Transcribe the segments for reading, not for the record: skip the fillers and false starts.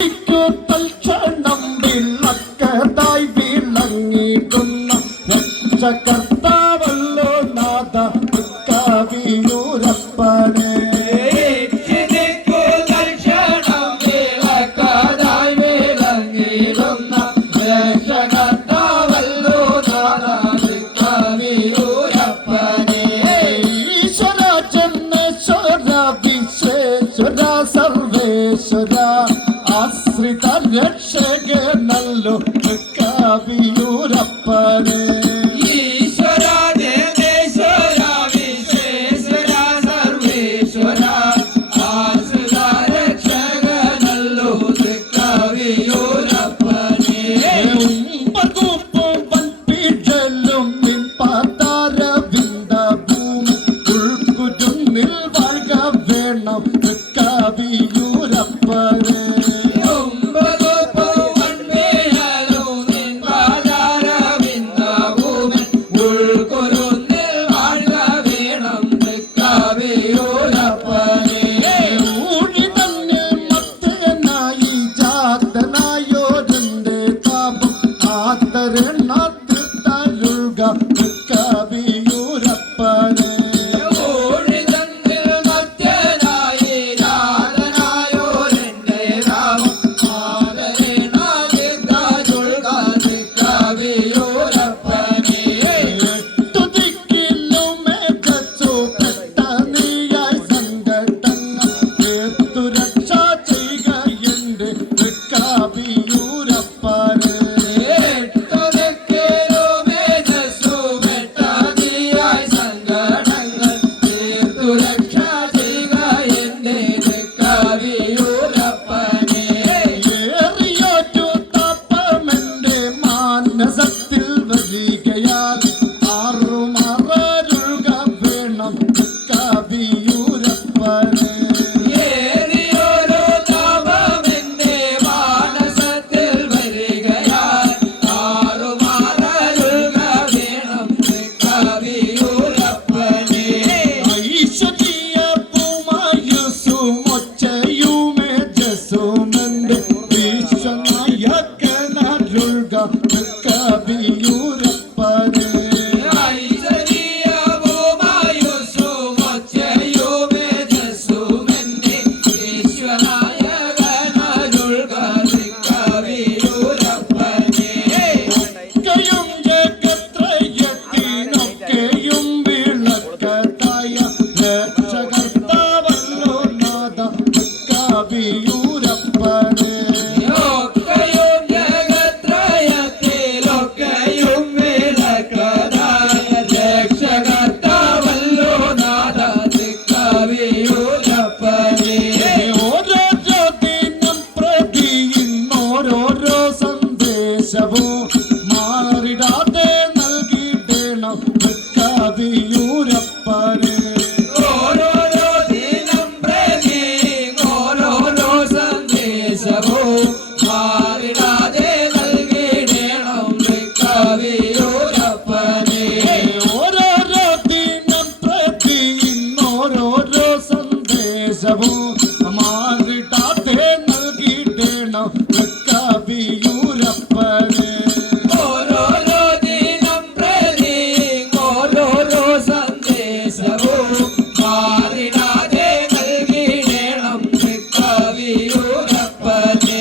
തൽക്ഷണം വിളക്കതായി വിളങ്ങിടുന്ന രക്ഷകർത്താവല്ലോ നാഥ കവിയൂരപ്പനെ. ആശ്രിത രക്ഷകനല്ലോ കവിയൂരപ്പനെ. ഈശ്വര ദേവേശ്വര വിശ്വേശ്വര സർവേശ്വര ആശ്രിത രക്ഷകനല്ലോ കവിയൂരപ്പനെ. വൻപിഴലും നിൻ പാതാരവിന്ദ ഭൂമി ഉൾക്കുരുന്നിൽ വാഴ വേണം കവിയൂരപ്പനെ. കവിയൂരപ്പനെ മാറിടാതെ നൽകിയിടണം കവിയൂരപ്പനെ. ഓരോരോ ദിനം പ്രതി ഓരോരോ സന്ദേശവും മാറിടാതെ നൽകിയിടണം കവിയൂരപ്പനെ. ഓരോരോ ദിനം പ്രതി ഓരോരോ സന്ദേശവും മാറിടാതെ നൽകിയിടണം കവിയൂരപ്പനെ.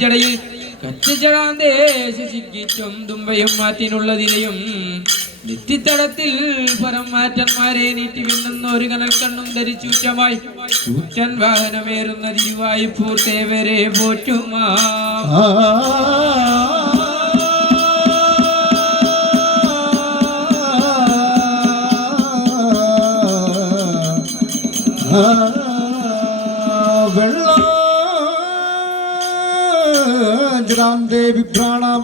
ജടയിൽ കച്ചചടാന്തേശിക്കും തുമ്പയും മാറ്റിനുള്ളതിനെയും നെറ്റിത്തടത്തിൽ പരം മാറ്റന്മാരെ നീട്ടി വിണ്ണുന്ന ഒരു കനൽ കണ്ണും ധരിച്ചൂറ്റമായി കൂറ്റൻ വാഹനമേറുന്ന തിരുവായി പൂർത്തേവരെ പോറ്റുമാ ദേവി പ്രാണം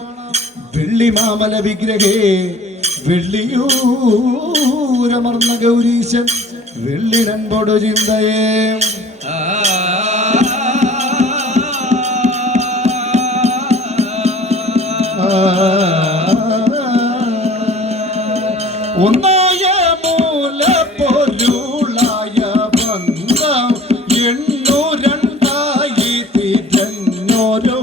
വെള്ളി മാമല വിഗ്രഹേ വെള്ളിയൂരമർന്ന ഗൗരീശൻ വെള്ളിനൻപൊടു ചിന്തയേ ഒന്നായ മൂല പൊരുളായ ബന്ധം എണ്ണൂരണ്ടായി തിരഞ്ഞോരോ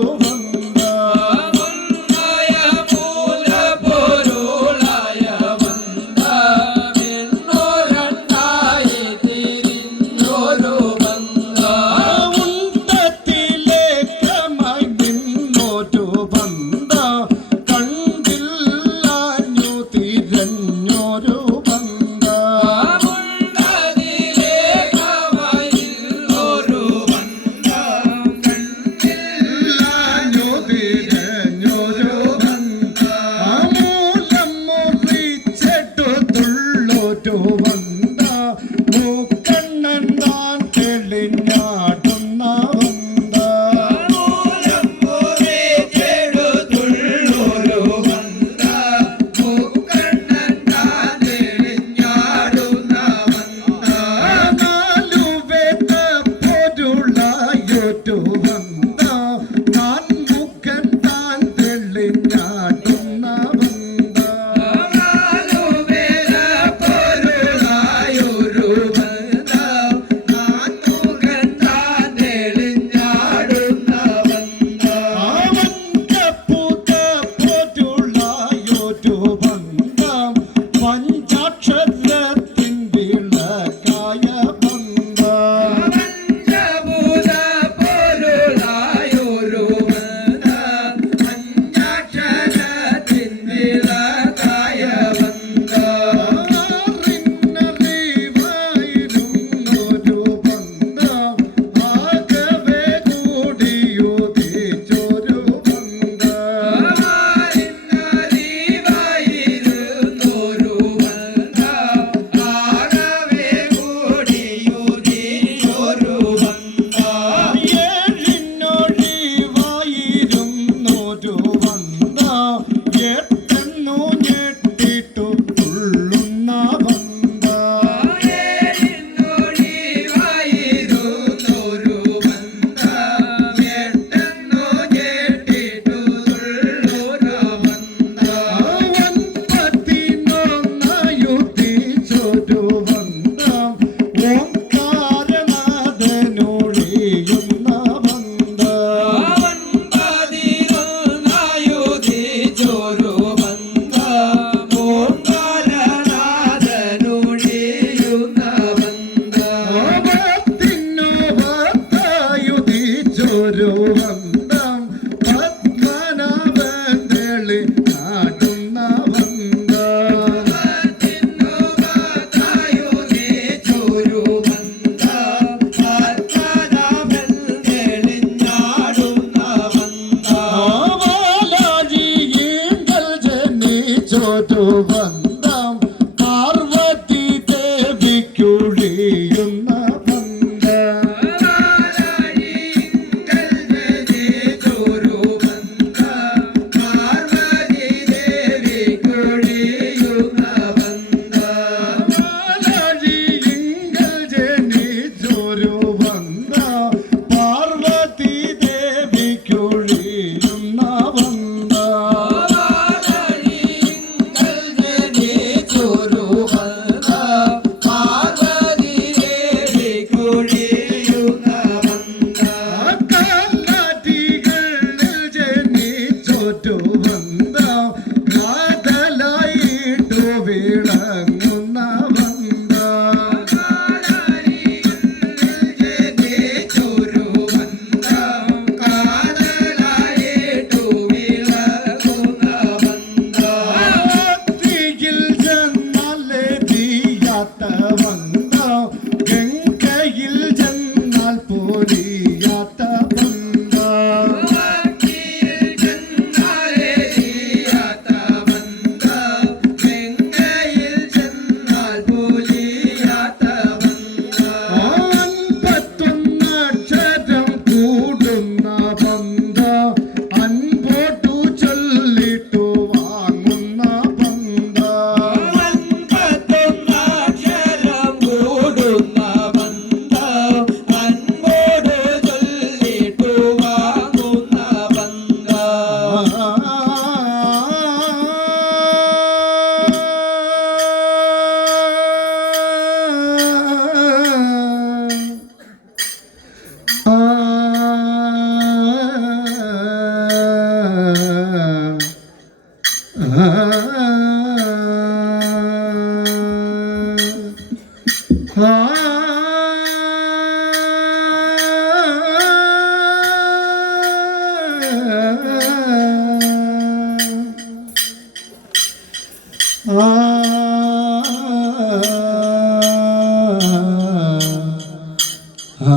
ആ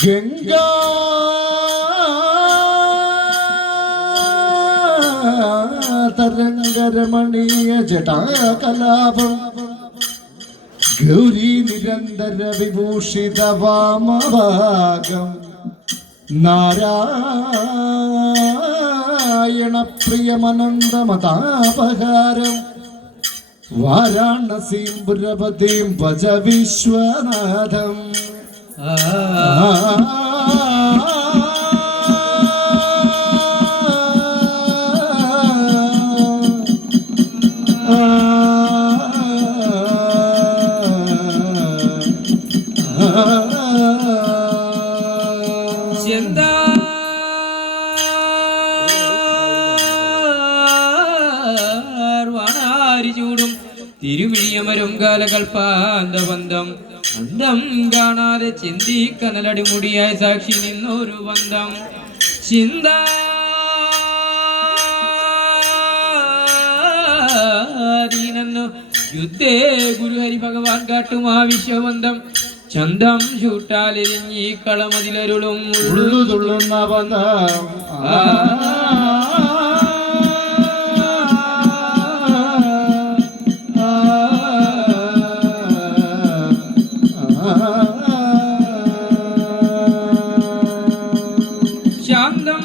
ഗംഗാ തരംഗരമണീയ ജടാകലാപം ഗൗരി നിരന്തര വിഭൂഷിത വാമഭാഗം നാരായണ പ്രിയമനന്തമതാപഹാരം വാരാണസീം പുരപതിം ഭജ വിശ്വനാഥം ചൂടും തിരുമിഴിയമരും കാലകൽപ്പാന്തബന്ധം അന്തം കാണാതെ ചിന്തി കനലടിമുടിയായി സാക്ഷി നിന്നൊരു ബന്ധം ചിന്താധീനന്നു യുദ്ധേ ഗുരുഹരി ഭഗവാൻ കാട്ടും ആ വിശ്വബന്ധം ചന്തം ചൂട്ടാലെരിഞ്ഞി കളമതിലരുളും ഉള്ളുതുള്ളുന്ന ബന്ധം ശാന്തം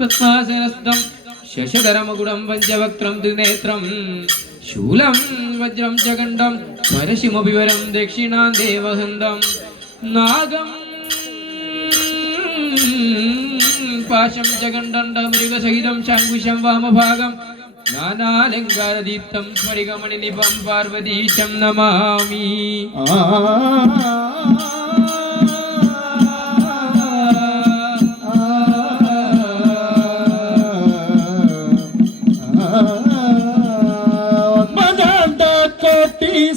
പത്മാസനസ്ഥം ശശധരമകുടം പഞ്ചവക്ത്രം ത്രിനേത്രം ശൂലം വജ്രം ചകണ്ഡം പരശിമഭിവരം ദക്ഷിണാദേവഹന്തം നാഗം പാശം ചകണ്ഡണ്ട മൃഗസഹിതം ശങ്കുശം വാമഭാഗം നാനാലങ്കാരദീപ്തം സ്ഫടികമണിനിഭം പാർവതീശം നമാമി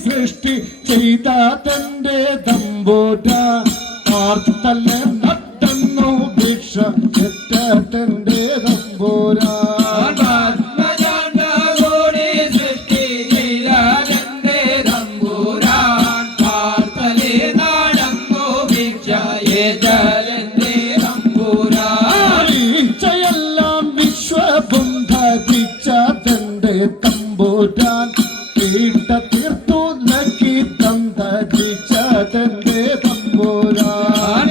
സൃഷ്ടി ചെയ്ത തന്റെ തമ്പുരാൻ ആർത്തല്ല നട്ടെന്നു ഭിക്ഷ തന്റെ തമ്പുരാൻ െല്ലാം വിശ്വവും ധരിച്ച തന്റെ തമ്പുരാൻ കേട്ട തീർത്തു നക്കി തന്തരിച്ച തന്റെ തമ്പുരാൻ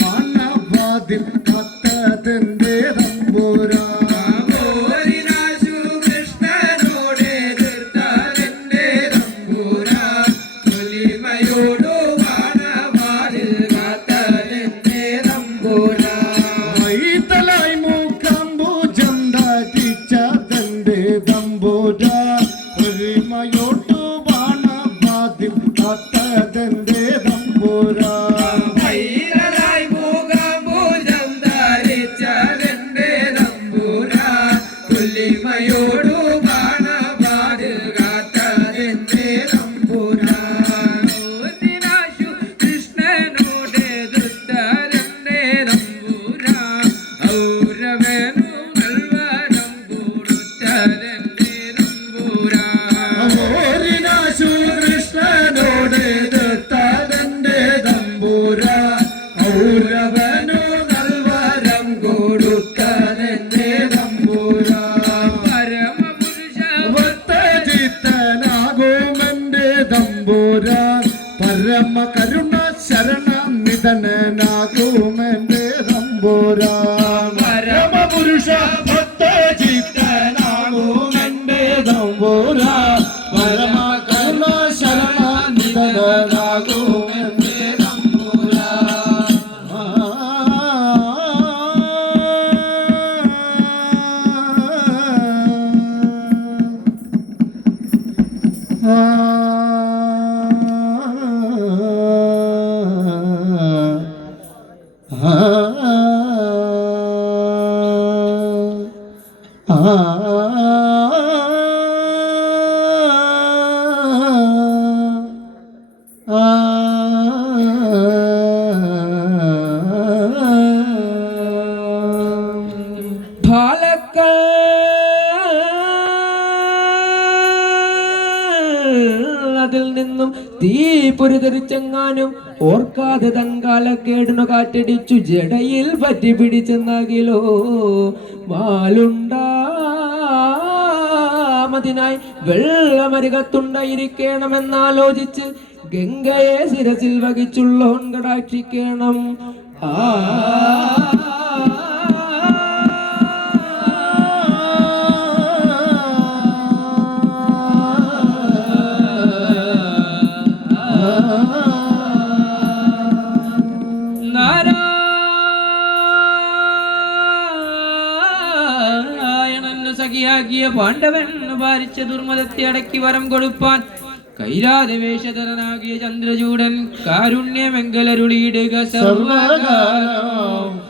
വാണവാതിൽ കാത്തതെന്റെ തമ്പുരാൻ പരമ കരുണ ശരണ നിധനനാകുമെന്റെ തമ്പുരാൻ പരമ പുരുഷ ഭക്തചിത്തനാകുമെന്റെ തമ്പുരാൻ പരമ കരുണ ശരണ നിധനനാകുമെന്റെ തമ്പുരാൻ അതിൽ നിന്നും തീ പൊരുതെറിച്ചെങ്ങാനും ഓർക്കാതെ തങ്കാലക്കേടുന്ന കാറ്റടിച്ചു ജടയിൽ പറ്റി പിടിച്ചെന്നാകിലോ വാലുണ്ടാമതിനായി വെള്ളമരികത്തുണ്ടായിരിക്കണമെന്നാലോചിച്ച് ഗംഗയെ ശിരസിൽ വഹിച്ചുള്ളോൻ കടാക്ഷിക്കണം. നാരായണന് സഖിയാക്കിയ പാണ്ഡവൻ ഭാരിച്ച ദുർമതത്തെ അടക്കി വരം കൊടുപ്പാൻ കൈരാതവേഷധരനാകിയ ചന്ദ്രചൂടൻ കാരുണ്യമെങ്കലരുളിയിടുക സർവകാലം.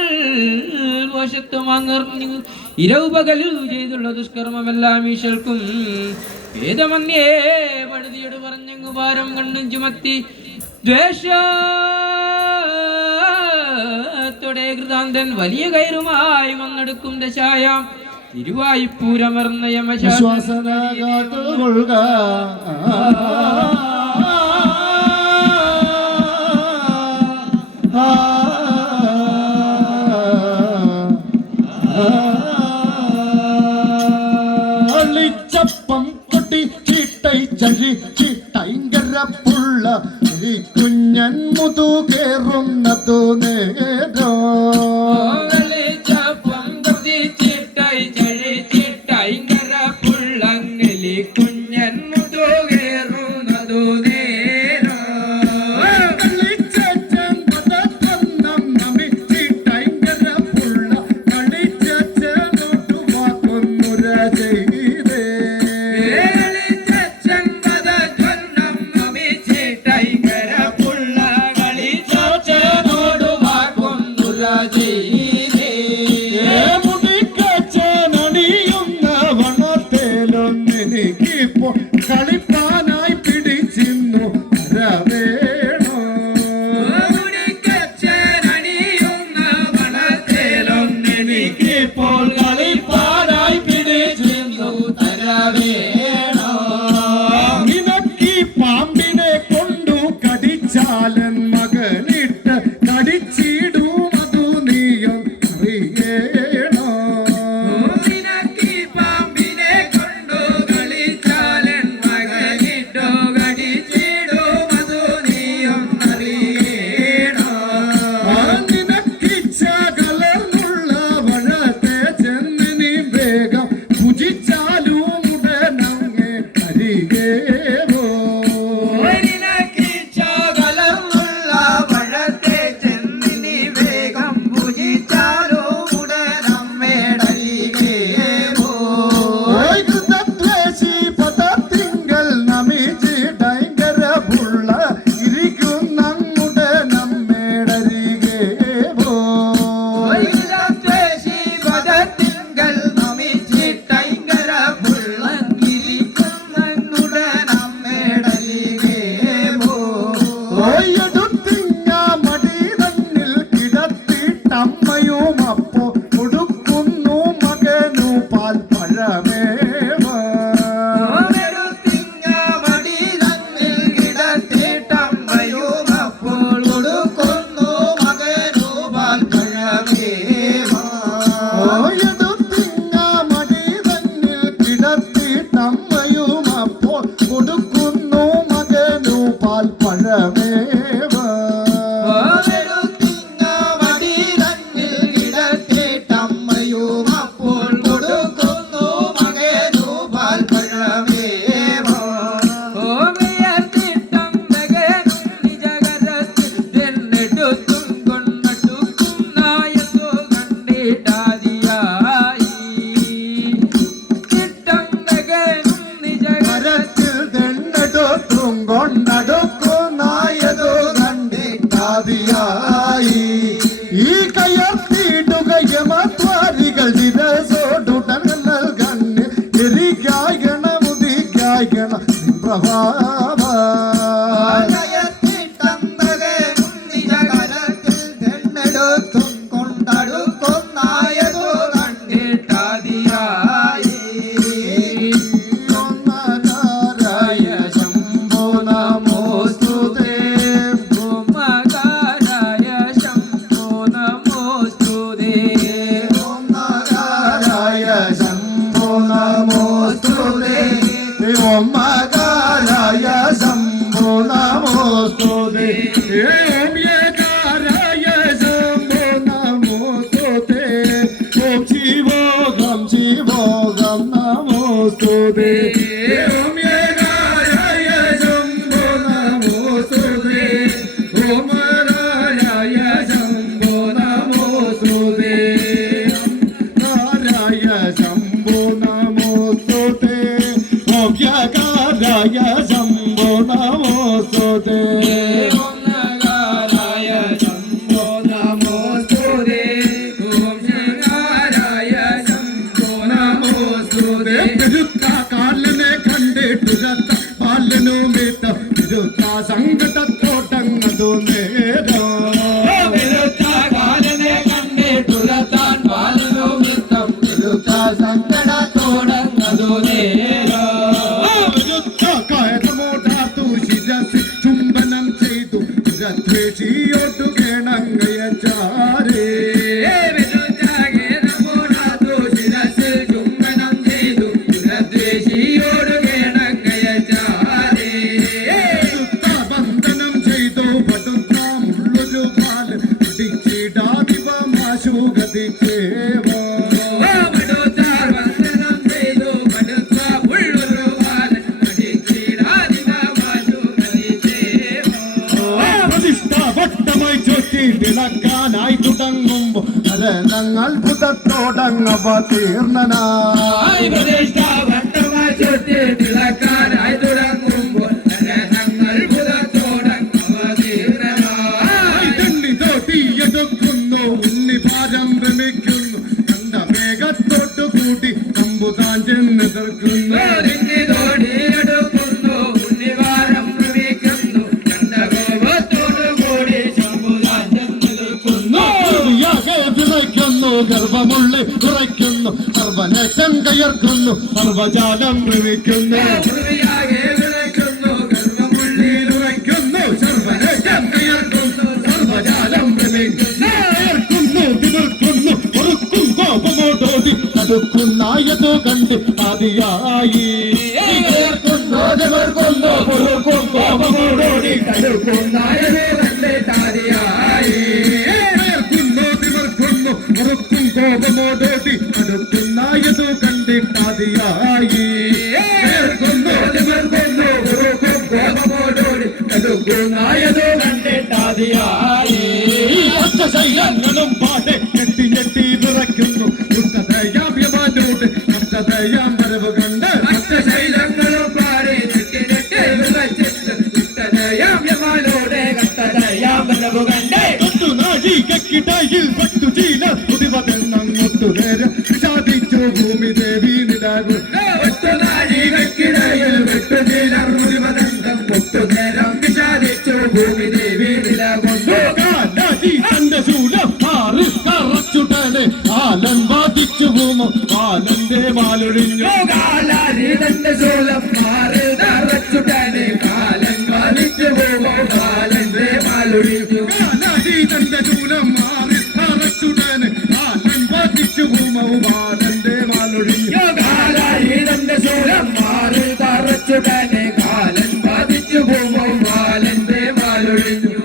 കീഴിൽ വശത്തുമങ്ങർന്നു ഇരവുപകലു ചെയ്തുള്ള ദുഷ്കർമ്മമെല്ലാം ഈശൽക്കും വേദമന്യേ പഴുതിയോട് പറഞ്ഞങ്ങു ഭാരം കണ്ണും ചുമത്തി ദ്വേഷത്തോടെ കൃതാന്തൻ വലിയ കയറുമായി വന്നെടുക്കും ദശായാം തിരുവായിപ്പൂരമർന്ന യമശ്വാസനാകാത്തുകൊള്ളുക പ്പം കൊട്ടി ചീട്ടൈ ചഴി ചീട്ടൈങ്കര പുള്ള ഈ കുഞ്ഞൻ മുതു കേറുന്നതു നേരോ കുഞ്ഞൻ മുതു കേറുന്നതു നേരോ ീ ആദിയായി ഈ കയർത്തിയിടുക യമത്വാരികൾ ശിരസോടുടൻ നൽകണ്ണ് എരിക്കായി ഗണമുദിക്കായി ഗണ പ്രഭാവ ഓംകാരായ ശംഭോ നമോസ്തുതേ ഓം ഏകാരായ ശംഭോ നമോസ്തുതേ ഓം ശിവോഹം ശിവോഹം നമോസ്തുതേ ഓം ഏകാരായ ശംഭോ നമോസ്തുതേ ഓം നാരായ ശംഭോ നമോസ്തുതേ നാരായ ശംഭോ നമോസ്തുതേ ഓം യകാരായ ശംഭോ നമോസ്തുതേ ഓം നഗാരായ ശംഭോ നമോസ്തുതേ ഓം ശിവകാരായ ശംഭോ നമോസ്തുതേ പെരുത്ത കാലനെ കണ്ടിട്ടുരത്ത പാലനുമിത്ത പെരുത്ത സങ്കടത്തോട്ടങ്ങതു നേരോ പെരുത്ത കാലനെ കണ്ടിട്ടുരത്താൻ പാലനുമിത്തം പെരുത്ത സങ്കടത്തോടങ്ങതു നേരോ ചുംബനം ചെയ്തു ദ്വേഷിയോട്ടു കേണങ്ങയച്ചാരേ ബന്ധനം ചെയ്തു പടുത്താമുള്ളൊരു പാല് പിടിച്ചിടാതിവമാശുഗതിച്ചേവോ വിളക്കാനായി തുടങ്ങുമ്പോ ഞങ്ങൾ അത്ഭുതത്തോടങ്ങവ തീർന്നനായി വിളക്കാനായി തുടങ്ങുമ്പോൾ തൊട്ടിയെടുക്കുന്നു ഉണ്ണി ഭാരം ഭ്രമിക്കുന്നു കണ്ട വേഗത്തോട്ടു കൂടി കമ്പുതാൻ ചെന്ന് എതിർക്കുന്നു ഗർഭമുള്ളിൽ കുറയ്ക്കുന്നു സർവനേറ്റം കയർക്കുന്നു സർവജാലം ഭ്രമിക്കുന്നു ഗർഭമുള്ളിലുറയ്ക്കുന്നു സർവനേറ്റം കയർക്കുന്നു സർവജാലം ഭ്രമിക്കുന്നു തിമിർക്കുന്നു പൊറുക്കും കോപമോടോടി തടുക്കുന്നായതു കണ്ട് ആദിയായി പൊറുക്കും കോപമോടോടി തടുക്കുന്നായതു കണ്ട് ആദിയായി ഉറക്കും കോപമോടോടി അടുക്കുന്നായതു കണ്ടിട്ടാതിയായി കോപമോടോടി കണ്ടിട്ടാതിയായി ശൈലങ്ങളും പാടെ ഞെട്ടി ഞെട്ടി വിറയ്ക്കുന്നു യുക്തതയാമ്യമാനോട് കഷ്ടതയാം വരവ് കണ്ട് ശൈലങ്ങളും പാടെ ഞെട്ടി ഞെട്ടി വിറച്ചിട്ട് യുക്തതയാമ്യമാനോടെ കഷ്ടതയാം വരവ് കണ്ടേ കിടയിൽ പട്ടു ചീല കുടിവതെന്നങ്ങോട്ടു നേരം വിഷാദിച്ചു ഭൂമി ദേവി നിലകിടയിൽ വെട്ടുചീലർ മുഴുവതന്തം ഒട്ടുനേരം വിഷാദിച്ചു ഭൂമി ദേവി നിലകൊണ്ടു തന്റെ ശൂലം മാറി കറച്ചുടനെ കാലൻ ബാധിച്ചു ഭൂമോ കാലന്റെ വാലൊഴിഞ്ഞു തന്റെ ശൂലം മാറി നിറച്ചുടനെ കാലൻ ബാധിച്ചു ഭൂമോ കാലന്റെ വാലൊഴിഞ്ഞു തന്റെ ശൂലം മാറി കറച്ചുടനെ കാലൻ ബാധിച്ചു ഭൂമോ കാലന്റെ വാലൊഴിഞ്ഞു തന്റെ ശൂലം മാറി തറച്ചുടനെ കാലൻ ബാധിച്ചു ഭൂമോ കാലന്റെ വാലൊഴിഞ്ഞു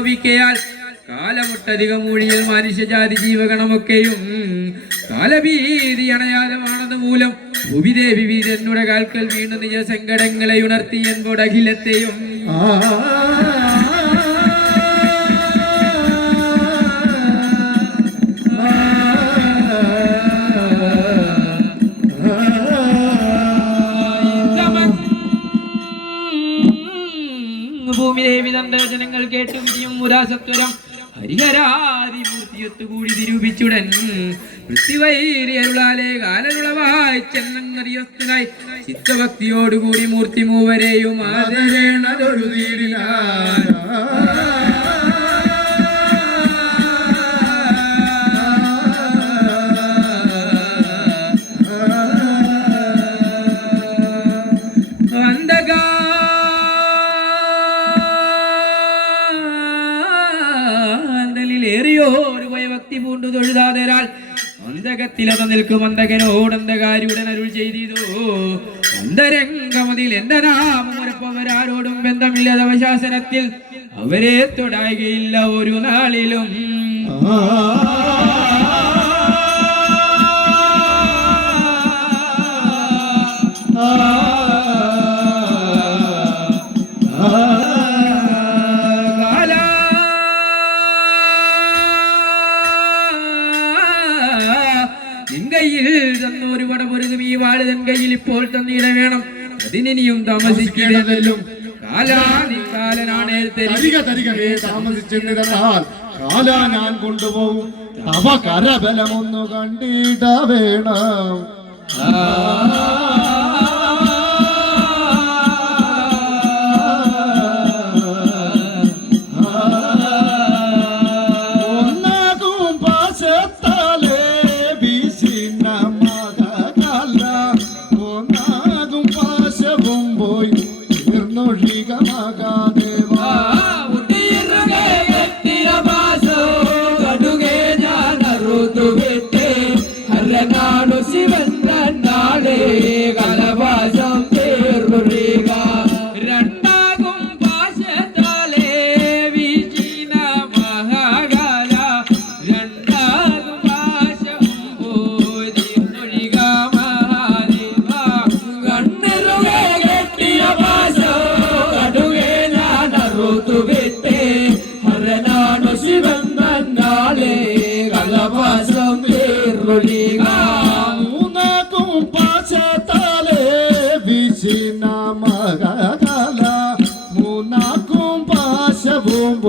സംഭവിക്കയാൽ കാലമൊട്ടധികം മൂഴിയിൽ മനുഷ്യജാതി ജീവഗണമൊക്കെയും കാലഭീതി അണയാതമാണെന്ന് മൂലം ഭൂമിദേവി വീരനുടെ കാൽക്കൽ വീണ് നിജ സങ്കടങ്ങളെ ഉണർത്തി എന്നോടഖിലത്തെയും ഭൂമിദേവി തന്റെ ജനങ്ങൾ കേട്ടു വിധിയും മുരാസത്വരം ഹരിഹരാദിമൂർത്തിയൊത്തുകൂടി നിരൂപിച്ചുടൻ വൃത്തിവൈരിയരുളാലെ കാലനുളവായി ചെന്നറിയസ്ഥനായി ചിത്തഭക്തിയോടുകൂടി മൂർത്തി മൂവരെയും ആദരേണതൊരു തീരിനാൻ പൂണ്ടു തൊഴുതാതരാൽ അന്തകത്തിലത നിൽക്കും അന്തകനോടന്തകാരിയുടൻ അരുൾ ചെയ്തിതു അന്തരംഗമതിൽ എന്റെ നാമം ഉറപ്പവരാരോടും ബന്ധമില്ലാത്ത ശാസനത്തിൽ അവരെ തൊടായികയില്ല ഒരു നാളിലും തന്നൊരു പടപൊരുതും ഈ വാളിതൻ കയ്യിൽ ഇപ്പോൾ തന്നിട വേണം അതിനിയും താമസിക്കേണ്ടതല്ലും കാലാനിക്കാലനാണ് താമസിച്ചെന്നിരുന്നാൽ കാലാ ഞാൻ കൊണ്ടുപോകും അവ കരബലമൊന്നു കണ്ടിട വേണം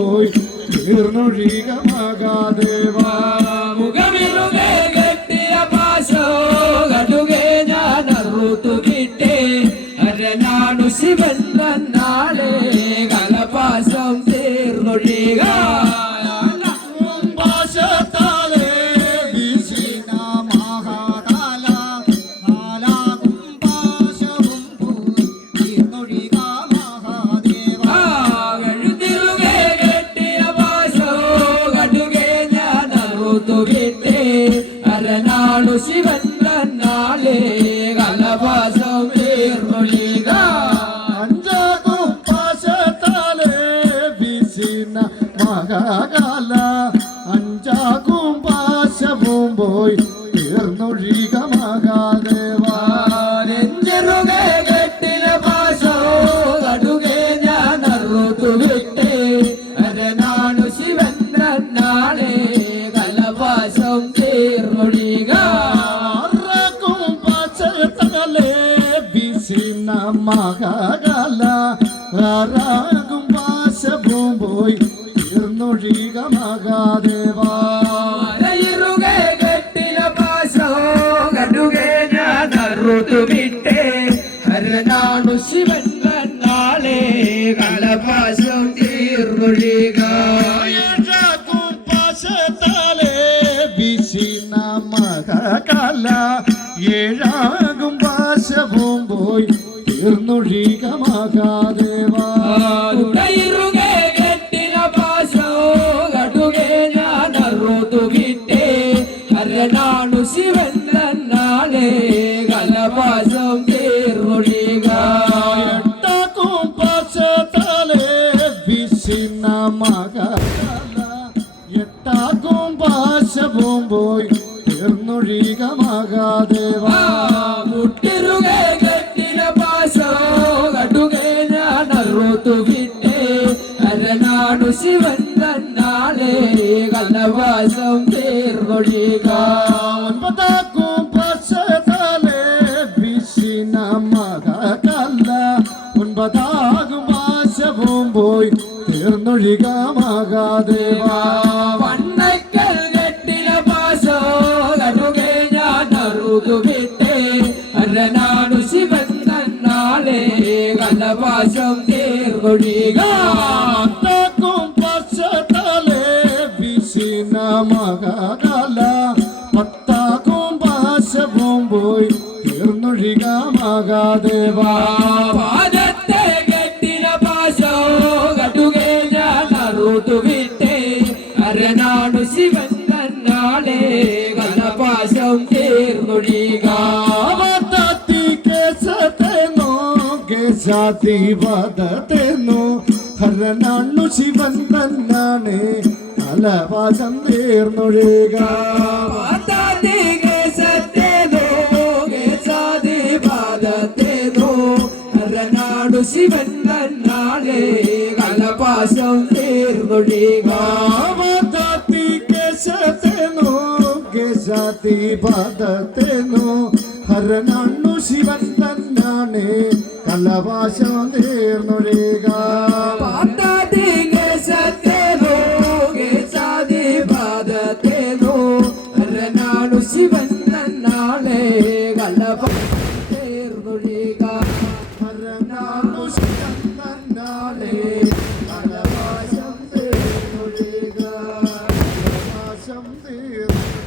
പോയി തീർന്നൊഴികമാകാദേവാ മുഖമിരുകെ കെട്ടിയ പാശോ കടുകെ ഞാൻ അറുത്തു വിട്ടേ അരനാണു ശിവൻ നാളെ കലപാശം തീർന്നൊഴിക ശിവൻ നാളെ കലപാശം തീർന്നൊഴിക അഞ്ചാകും പാശത്താലേ വീശിന മഹാകാല അഞ്ചാകും പാശവും പോയി തീർന്നൊഴികമാകാദേവാ നെഞ്ചെറുകെ കെട്ടിന പാശോ കടുകെ ഞാൻ അറുത്തു വിട്ടേ അരനാണു ശിവൻ നാളെ കലപാശം തീർന്നൊഴിക മഹാകാല ആരാകും പാശവും പോയി തീർന്നൊഴികമാകാദേവാ കെട്ടിന പാശോ കടുകെ ഞാൻ അറുത്തു വിട്ടേ ഹരനാണു ശിവൻ നാളെ കലപാശം തീർന്നൊഴിക പാശത്താലേ വീശിന മഹാകാല ഏഴാകും പാശവും പോയി തീർന്നൊഴികമാകാദേവാ കെട്ടിന പാശോ കടുകെ ഞാൻ അറുത്തു വിട്ടേ ഹരനാണു ശിവൻ നാളെ കലപാശം തീർന്നൊഴിക എട്ടാക്കും പാശത്താലേ വീശിന മഹാകാല തീർന്നൊഴിക മഹാദേവ മുട്ടിരുകെ കെട്ടിന പാശോ കടുകെ ഞാനറുത്തു വിട്ടേ അരനാടു ശിവൻ തന്നാളെ കലവാസം തീർന്നൊഴിക ഒൻപതാക്കും പക്ഷത്താലേ വിശിന മകല്ല ഒൻപതാകും ആശവും പോയി തീർന്നൊഴിക മഹാദേവ വണ്ണക്കൽ കെട്ടിന പാശോ കടുകെ ഞാനറുത്തു വിട്ടേ അരനാടു ശിവൻ തന്നാളെ കലവാസം തീർന്നൊഴിക ഒൻപതാക്കും പക്ഷത്താലേ വിശിന മകല്ല പത്താക്കും ആശവും പോയി തീർന്നൊഴിക മഹാദേവ പാദത്തെ കെട്ടിന പാശോ കടുകെ ഞാനറുത്തു വിട്ടേ അരനാടു ശിവൻ തന്നാളെ കലപാശം തീർന്നൊഴിക കേശാതി വദത്തേനോ ഹരനാണു ശിവൻ തന്നാണ് കലവാസം തീർന്നൊഴിക പാദത്തെ കേശത്തേനോ കേശാതി പാദത്തേനോ അരനാടു ശിവൻ തന്നാളെ കലപാശം തീർന്നൊഴിക വദത്തി കേശത്തേനോ കേശാതി വദത്തേനോ ഹരനാണു ശിവൻ തന്നാണ് കലവാസം തീർന്നൊഴിക പാദത്തെ കേശത്തേനോ കേശാതി പാദത്തേനോ അരനാടു ശിവൻ തന്നാളെ കലപാശം തീർന്നൊഴിക ഹരനാണു ശിവൻ തന്നാണ് കലവാസം തീർന്നൊഴിക കലവാസം തീർന്നൊഴിക